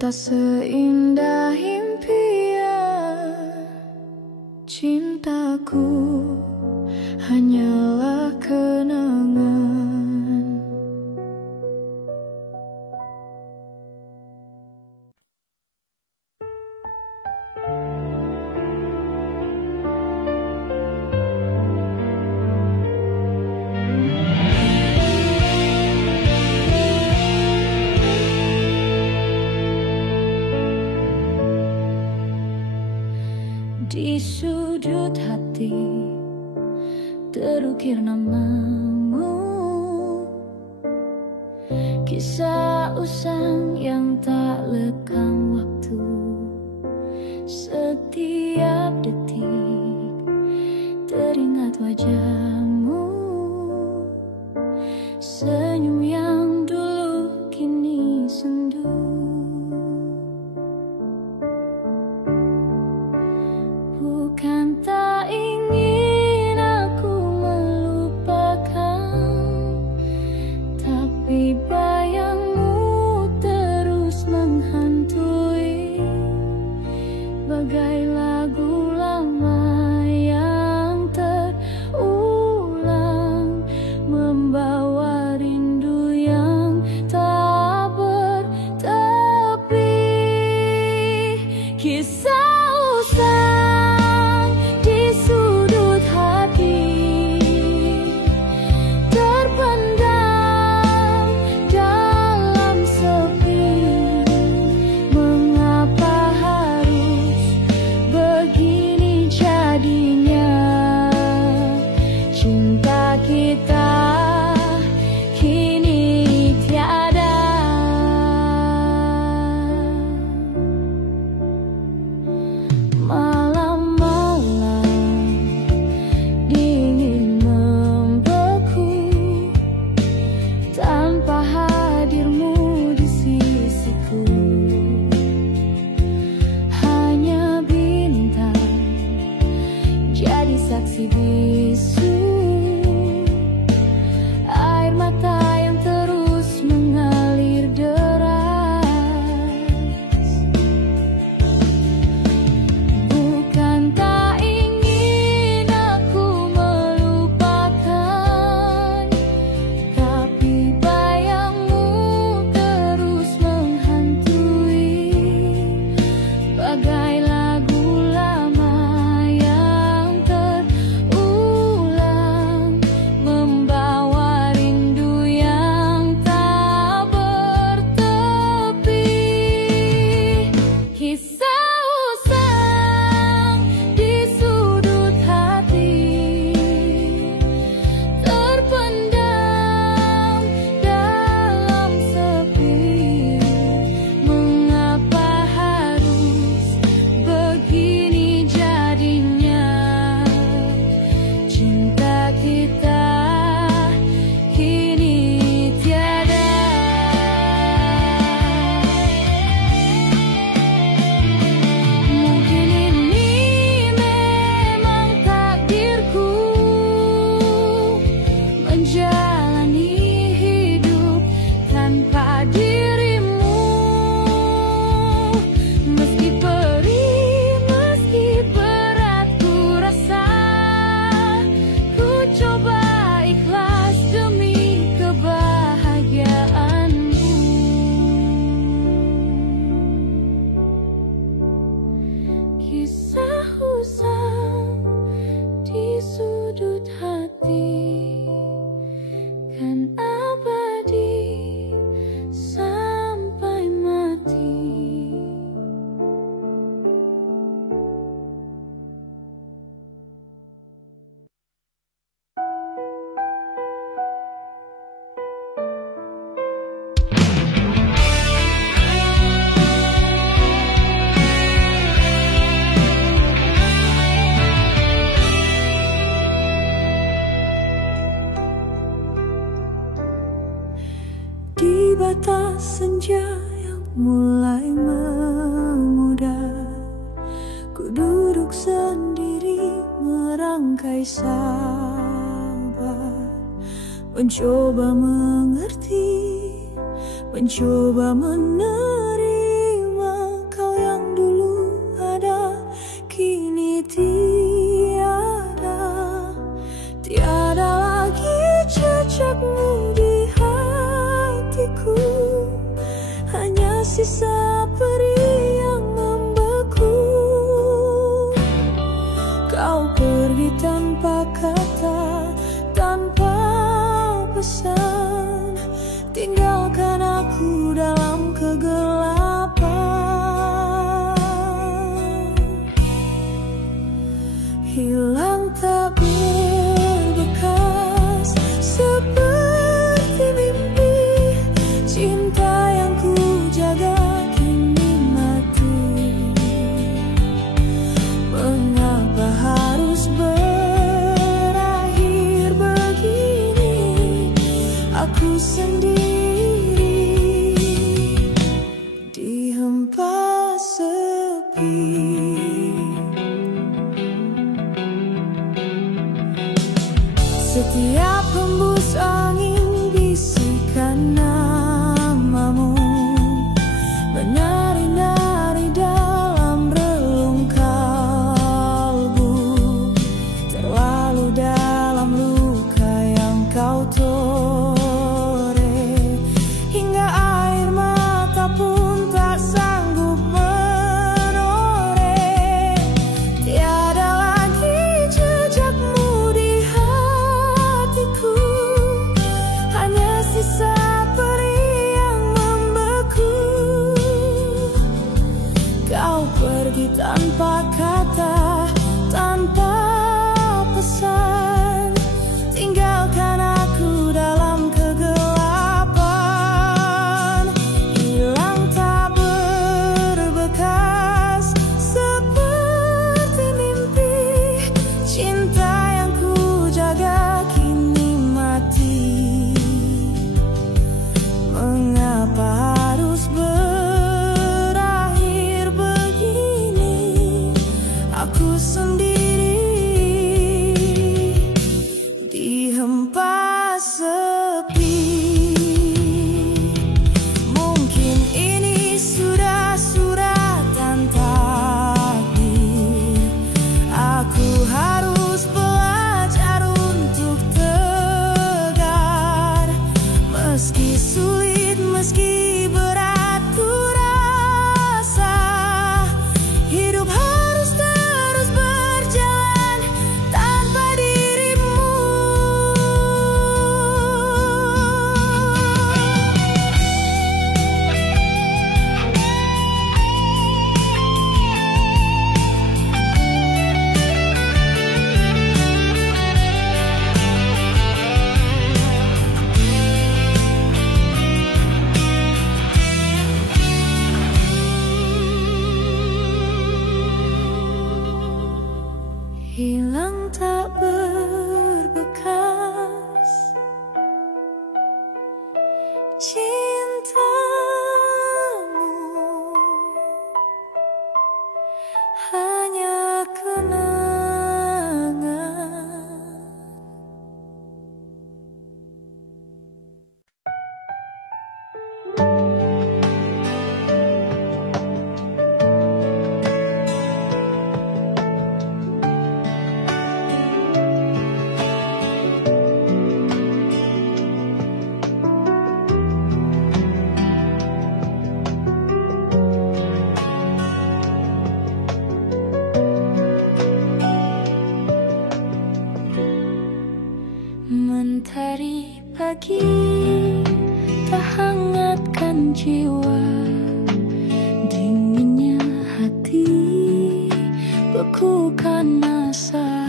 tak seindah impian. Cintaku hanyalah kenangan. Di sudut hati terukir namamu, kisah usang yang tak lekang waktu. Setiap detik teringat wajahmu, senyum yang dulu kini sendu. Bukan tak ingin aku melupakan, tapi bayangmu terus menghantui, bagai lagu lama yang terulang. cinta kita kini tiada. Malam-malam dingin membeku tanpa hadirmu di sisiku. Hanya bintang jadi saksi bisu air mata yang terus mengalir deras. Bukan tak ingin aku melupakan, tapi bayangmu terus menghantui bagai lagu lama yang terulang, membawa rindu yang tak bertepi. Kisah usang di sudut hati terpendam dalam sepi. Mengapa harus begini jadinya? Cinta kita kini tiada. Mungkin ini memang takdirku, menjalani hidup tanpa dirimu. Meski perih, meski berat ku rasa, ku coba ikhlas demi kebahagiaanmu. Kisah usang di sudut hati kan abadi sampai mati. Di batas senja yang mulai memudar, ku duduk sendiri merangkai sabar, mencoba mengerti, mencoba menerima kau yang dulu ada, kini tiada. Tiada lagi jejakmu di hatiku, hanya sisa perih yang membeku. Kau pergi tanpa kata, tanpa pesan, tinggalkan aku dalam kegelapan. Hilang tak berbekas seperti mimpi, cinta yang ku jaga kini mati. Mengapa harus berakhir begini? Aku sendiri dihempas sepi. Setiap hembus angin bisikan namamu, menari-nari dalam relung kalbu. Terlalu dalam luka yang kau toreh, hingga air mata pun tak sanggup menoreh. Tiada lagi jejakmu di hatiku, hanya sisa hampa sepi. Mungkin ini sudah suratan takdir. Aku harus belajar untuk tegar. Meski sulit, meski berat ku rasa, hidup harus terus berjalan tanpa dirimu. Hilang tak berbekas cintamu, hanya kenangan. Mentari pagi tak hangatkan jiwa, dinginnya hati bekukan asa.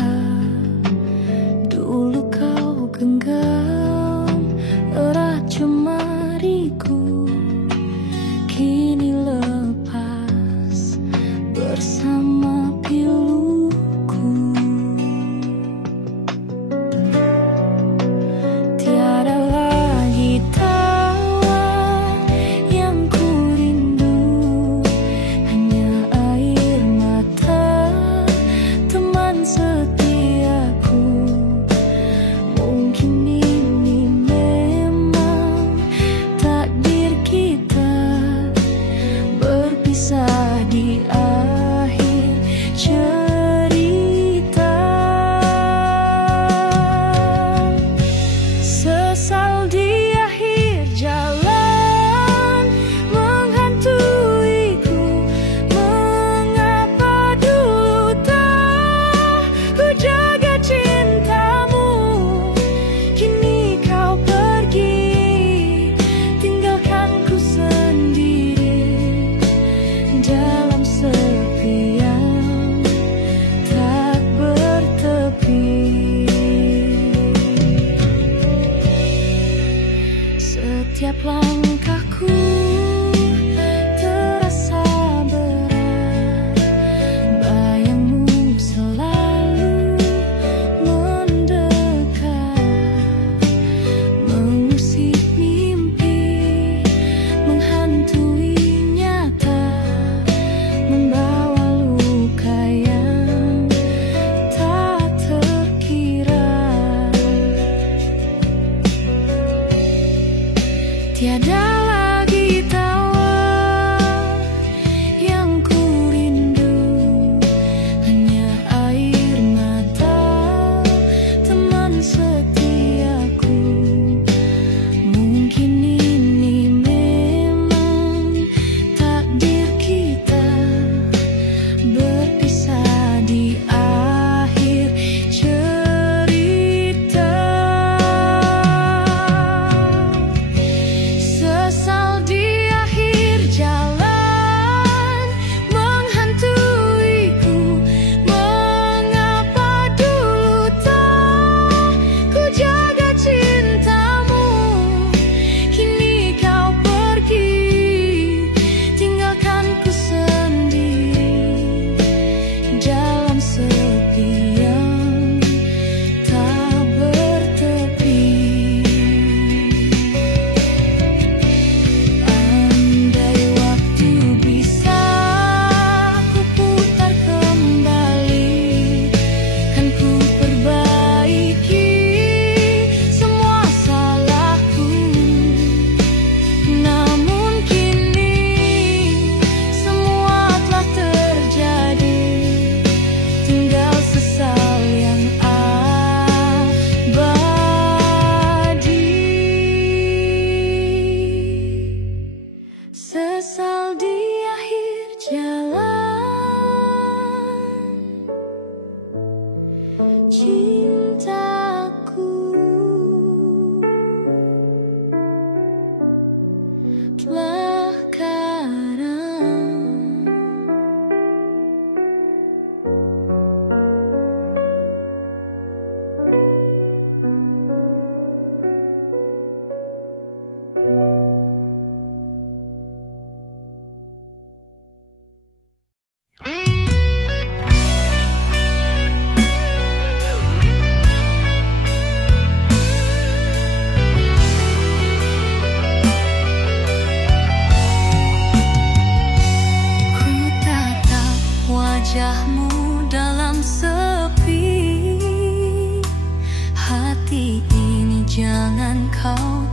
Dulu kau genggam erat jemariku, kini lepas bersama piluku. Tiada lagi tawa yang ku rindu, hanya air mata teman setiaku. Mungkin ini memang takdir kita, berpisah di akhir cerita. Sesal di akhir jalan menghantuiku, mengapa dulu tak ku jaga cintamu. Kini kau pergi, tinggalkanku sendiri dalam sepi yang tak bertepi. Setiap langkahku terasa berat, bayangmu selalu mendekat, mengusik mimpi, menghantui nyata, membawa luka yang tak terkira. Tiada lagi tawa yang ku rindu, hanya air mata teman setiaku. Mungkin ini memang takdir kita, berpisah di akhir cerita.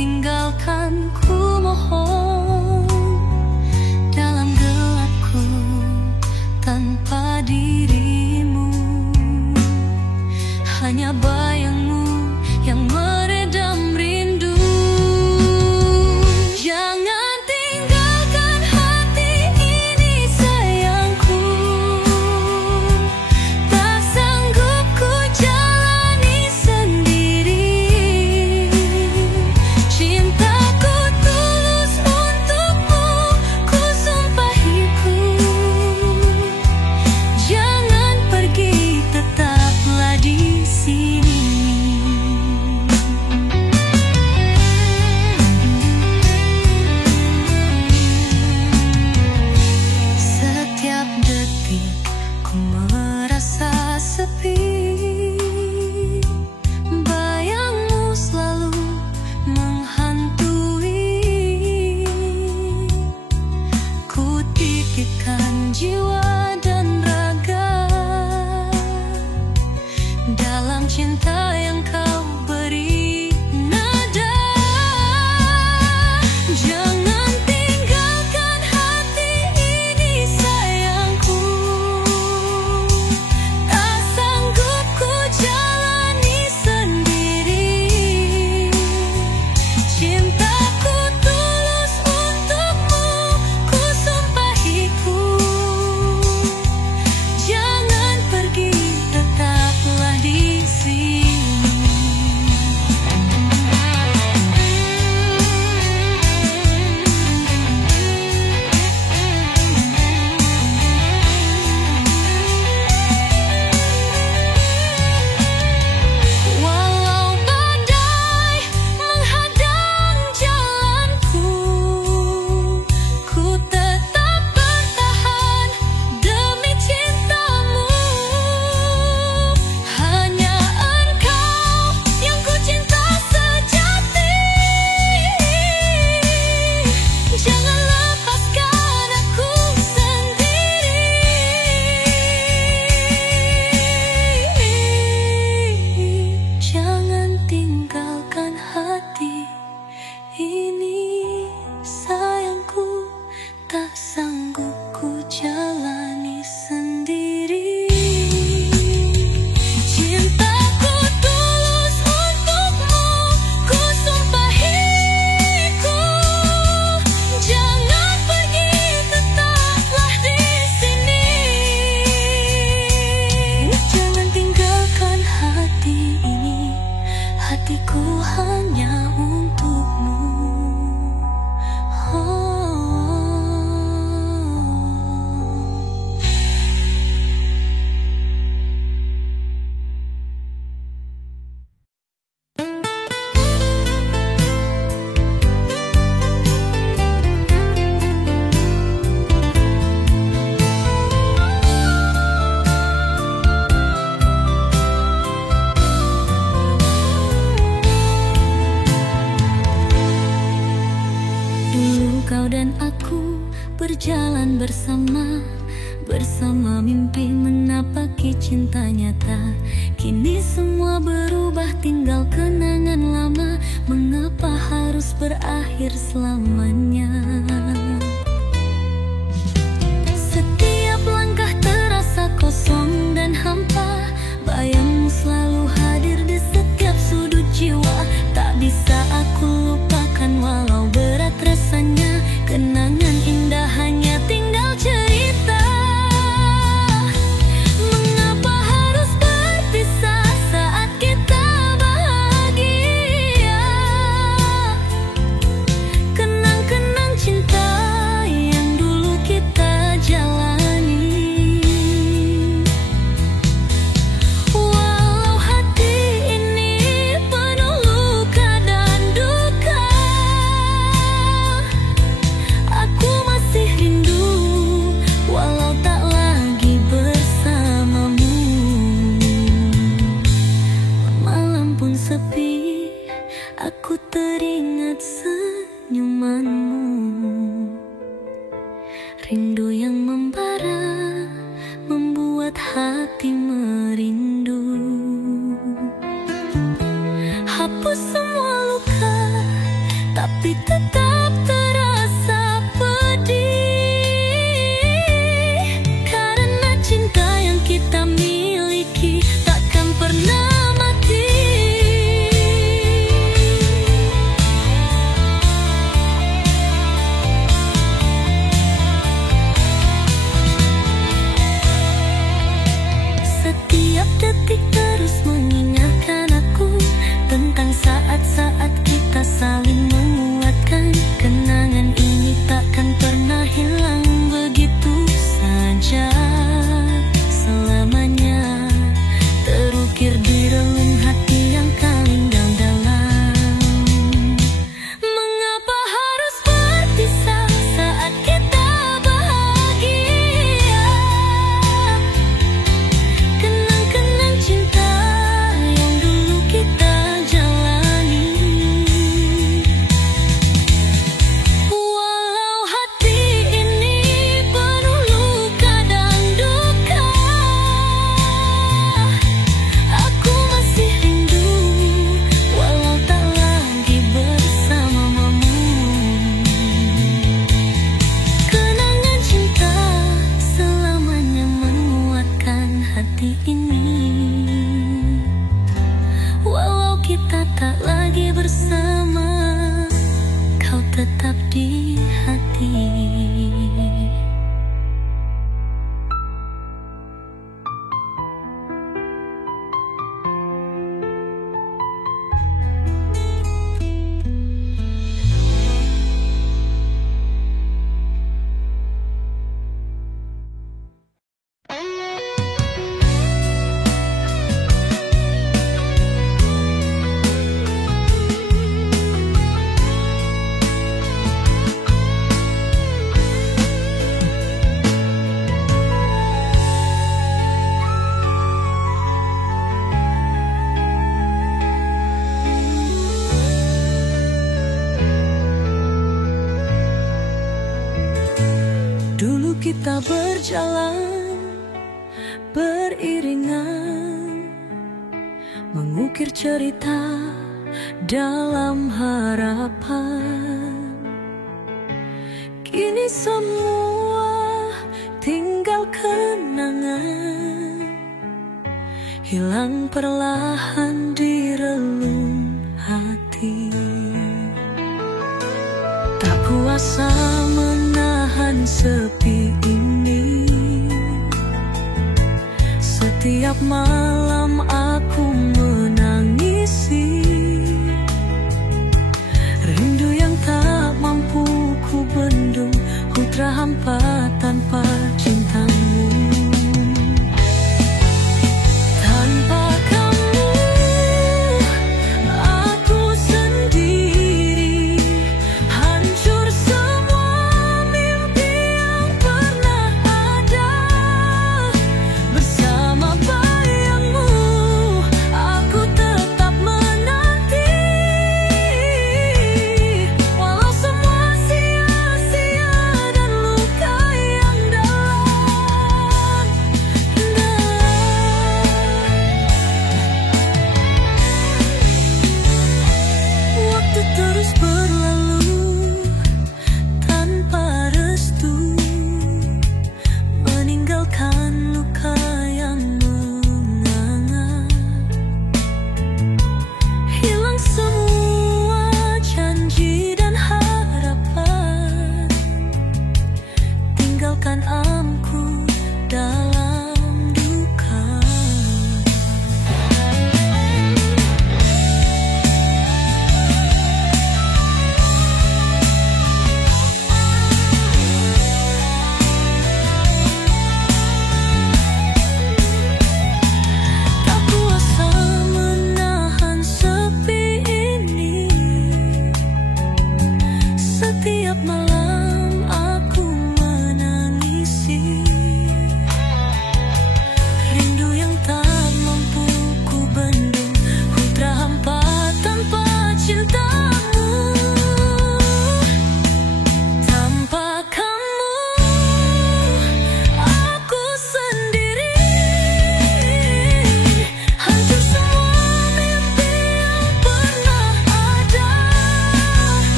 tinggalkan ku mohon dalam gelapku tanpa dirimu. Hanya bayangmu yang meredam rindu. Jangan tinggalkan hati ini sayangku, tak sanggup ku jalani sendiri. Cintaku tulus untukmu, ku sumpahiku. Jangan pergi, tetaplah di sini. Setiap detik ku merasa sepi, bayangmu selalu menghantui. Ku titipkan jiwa dan raga dalam cinta yang kau beri nada. Jangan tinggalkan hati ini sayangku, tak sanggup ku jalani sendiri. Cintaku tulus untukmu, ku sumpahiku. Jangan pergi, tetaplah di sini. Walau badai menghadang jalanku, ku tetap bertahan demi cintamu. Hanya engkau yang ku cinta sejati. Jangan lepaskan aku sendiri. Jangan tinggalkan hati ini sayangku, tak sanggup ku jalani sendiri. Cintaku tulus untukmu, ku sumpahiku. Jangan pergi, tetaplah di sini. Jangan tinggalkan hati ini, hatiku hanya untukmu. Oh. Dulu kau dan aku berjalan bersama mimpi menapaki cinta nyata. Kini semua berubah, tinggal kenangan lama. Mengapa harus berakhir selamanya? Setiap langkah terasa kosong dan hampa. Bayangmu selalu hadir di setiap sudut jiwa. Tak bisa aku lupakan walau berat rasanya. Kenangan indah hanya tinggal cerita. Mengapa harus berpisah saat kita bahagia? Kenang-kenang cinta yang dulu kita jalani. Walau hati ini penuh luka dan duka, aku masih rindu walau tak lagi bersamamu. Malam pun sepi, aku teringat senyumanmu. Rindu yang membara membuat hati merindu. Hapus semua luka tapi tetap terasa pedih. Karena cinta yang kita miliki takkan pernah mati. Setiap detik terus mengingatkan aku tentang saat-saat kita saling menguatkan. Kenangan ini takkan pernah hilang begitu saja. Selamanya terukir di relung hati yang paling dalam. Mengapa harus berpisah saat kita bahagia? Kenang-kenang cinta yang dulu kita jalani. Walau hati ini penuh luka dan duka, aku masih rindu walau tak lagi bersamamu. Kenangan cinta selamanya menguatkan hati ini. Walau kita tak lagi bersama, kau tetap di hati. Dulu kita berjalan beriringan, mengukir cerita dalam harapan. Kini semua tinggal kenangan, hilang perlahan di relung hati. Tak kuasa menahan sepi ini. Setiap malam aku menangisi rindu yang tak mampu ku bendung, putra hampa tanpa cintamu. Tanpa kamu aku sendiri, hancur semua mimpi yang pernah ada. Bersama bayangmu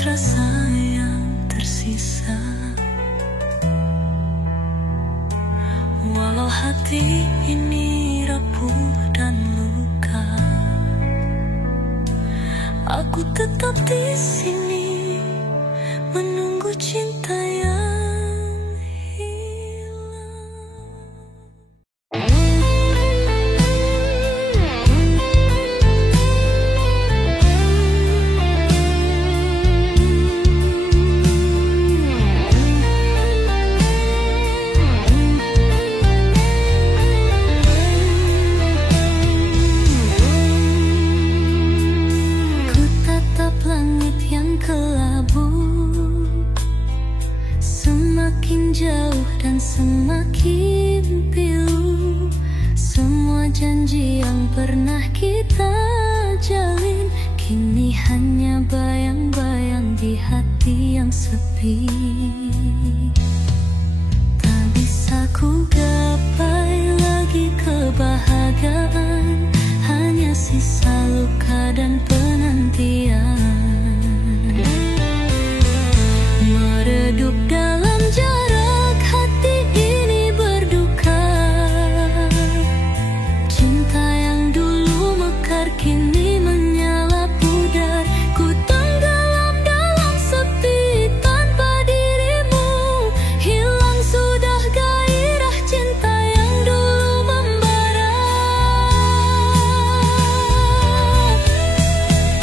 menebus rasa yang tersisa. Walau hati ini rapuh dan luka, aku tetap di sini menunggu cinta yang hilang. Ku tatap langit yang kelabu, semakin jauh dan semakin pilu. Semua janji yang pernah kita jalin kini hanya bayang-bayang di hati yang sepi. Tak bisa ku gapai lagi kebahagiaan, hanya sisa luka dan penantian. Meredup dalam jarak hati ini berduka. Cinta yang dulu mekar kini menyala pudar. Ku tenggelam dalam sepi tanpa dirimu. Hilang sudah gairah cinta yang dulu membara.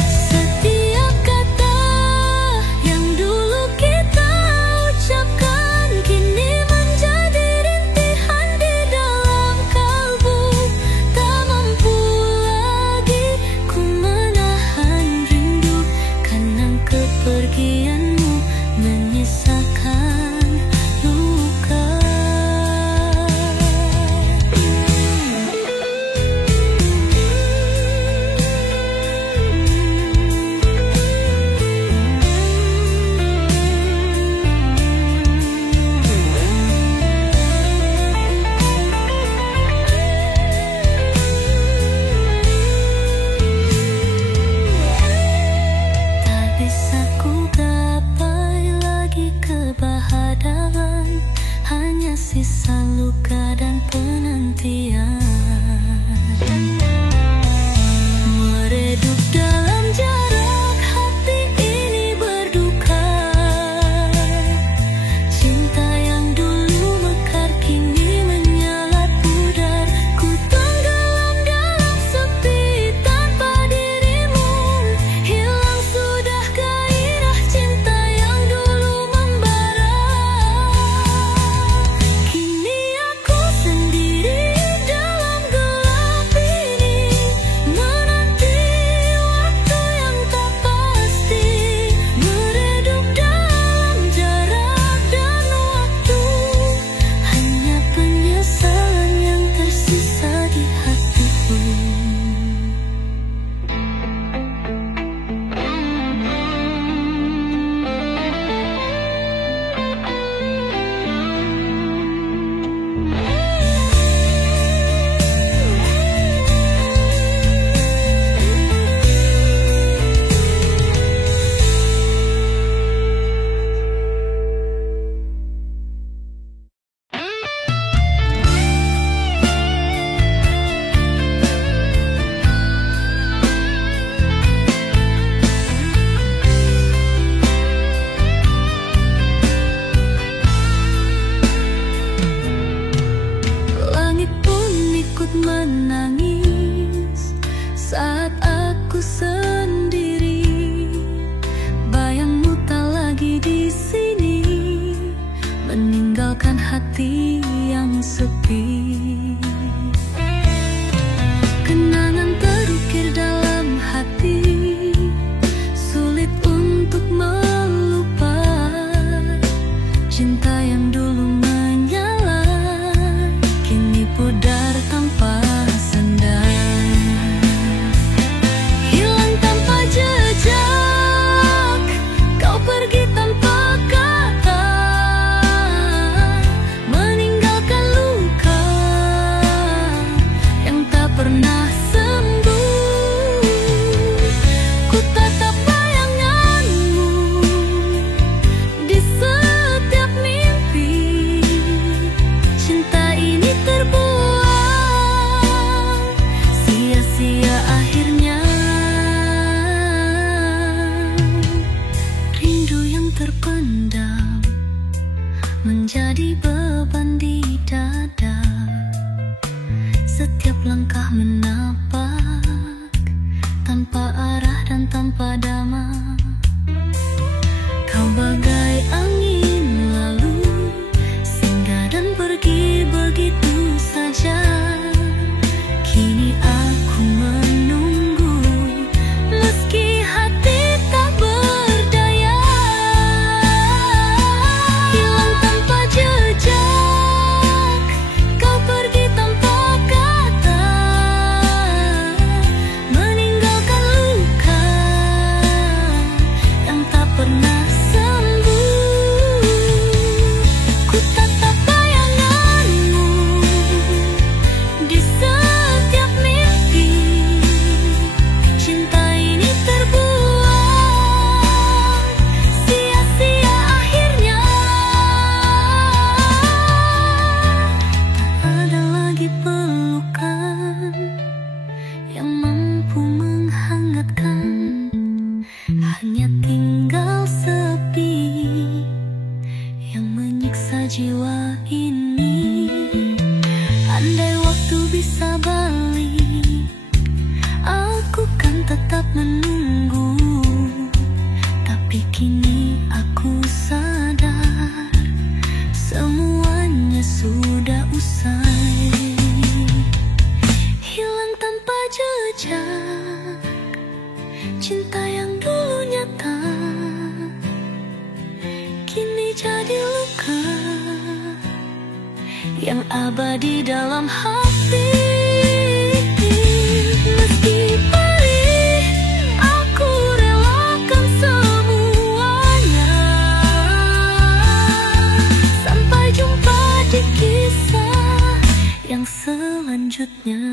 Setiap menjadi beban di dada. Setiap langkah menapak tanpa arah dan tanpa dama. Kau bagai angin lalu, singgah dan pergi begitu saja. Kini aku menunggu, meski hati tak berdaya. Hilang tanpa jejak, kau pergi tanpa kata, meninggalkan luka yang tak pernah sembuh. Ku tatap bayanganmu di setiap mimpi. Cinta ini terbuang sia-sia akhirnya. Tak ada lagi pelukan yang mampu menghangatkan, hanya tinggal sepi yang menyiksa jiwa ini. Andai waktu bisa balik, aku kan tetap menunggu. Tapi kini aku sadar, semuanya sudah usai. Hilang tanpa jejak, cinta yang dulu nyata kini jadi luka yang abadi dalam hati. Meski perih, aku relakan semuanya. Sampai jumpa di kisah yang selanjutnya.